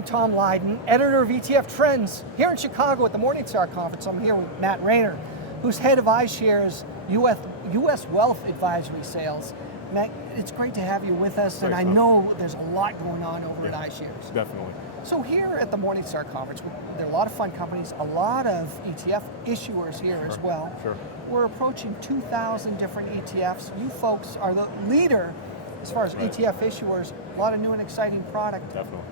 I'm Tom Lydon, editor of ETF Trends here in Chicago at the Morningstar Conference. I'm here with Matt Raynor, who's head of iShares U.S. Wealth Advisory Sales. Matt, it's great to have you with us, and I know there's a lot going on over at iShares. Definitely. So here at the Morningstar Conference, there are a lot of fund companies, a lot of ETF issuers here as well. Sure. We're approaching 2,000 different ETFs. You folks are the leader as far as ETF issuers, a lot of new and exciting product. Definitely.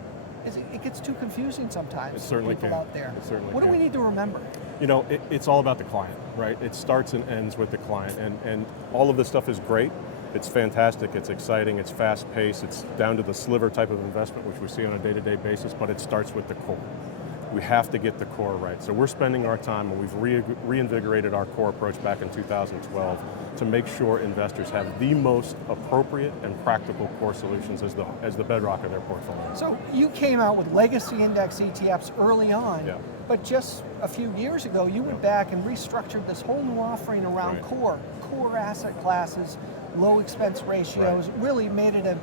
It gets too confusing sometimes It certainly for people can. out there. It certainly What do can. we need to remember? You know, it's all about the client, right? It starts and ends with the client, and all of this stuff is great. It's fantastic, it's exciting, it's fast paced, it's down to the sliver type of investment which we see on a day-to-day basis, but it starts with the core. We have to get the core right. So we're spending our time, and we've reinvigorated our core approach back in 2012 to make sure investors have the most appropriate and practical core solutions as the bedrock of their portfolio. So you came out with legacy index ETFs early on, but just a few years ago you went back and restructured this whole new offering around core asset classes, low expense ratios, really made it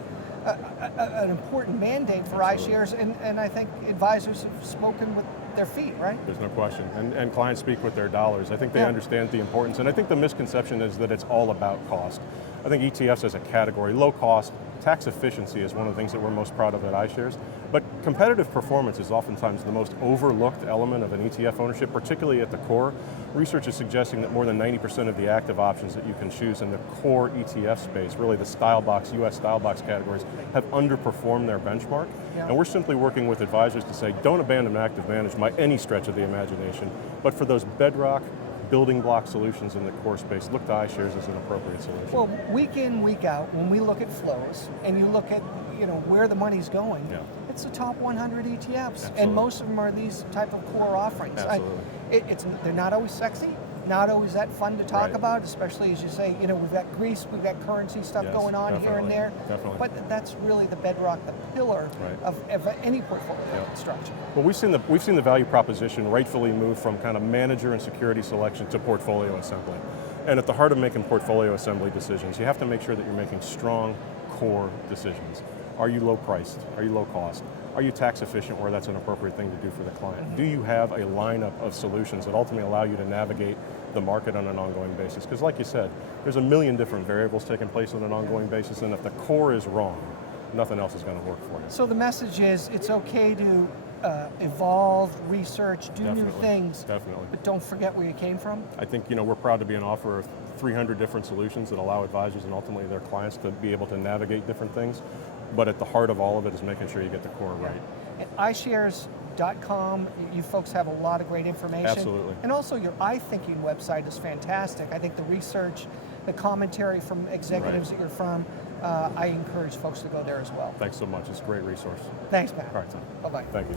an important mandate for iShares, and I think advisors have spoken with their feet, right? There's no question, and clients speak with their dollars. I think they understand the importance, and I think the misconception is that it's all about cost. I think ETFs as a category, low cost, tax efficiency is one of the things that we're most proud of at iShares, but competitive performance is oftentimes the most overlooked element of an ETF ownership, particularly at the core. Research is suggesting that more than 90% of the active options that you can choose in the core ETF space, really the style box, US style box categories, have underperformed their benchmark. And we're simply working with advisors to say, don't abandon active management by any stretch of the imagination, but for those bedrock building block solutions in the core space, look to iShares as an appropriate solution. Well, week in, week out, when we look at flows and you look at where the money's going, it's the top 100 ETFs, Absolutely. and most of them are these type of core offerings. Absolutely. They're not always sexy, not always that fun to talk about, especially as you say, we've got Greece, we've got currency stuff going on here and there. Definitely. But that's really the bedrock, the pillar of any portfolio structure. Well, we've seen the value proposition rightfully move from kind of manager and security selection to portfolio assembly. And at the heart of making portfolio assembly decisions, you have to make sure that you're making strong core decisions. Are you low priced? Are you low cost? Are you tax efficient where that's an appropriate thing to do for the client? Do you have a lineup of solutions that ultimately allow you to navigate the market on an ongoing basis? Because like you said, there's a million different variables taking place on an ongoing basis, and if the core is wrong, nothing else is going to work for you. So the message is, it's okay to evolve, research, do new things, but don't forget where you came from? I think we're proud to be an offer of 300 different solutions that allow advisors and ultimately their clients to be able to navigate different things, but at the heart of all of it is making sure you get the core right. At iShares.com, you folks have a lot of great information. Absolutely. And also your iThinking website is fantastic. I think the research, the commentary from executives at your firm, I encourage folks to go there as well. Thanks so much. It's a great resource. Thanks, Matt. All right, Tom. Bye-bye. Thank you.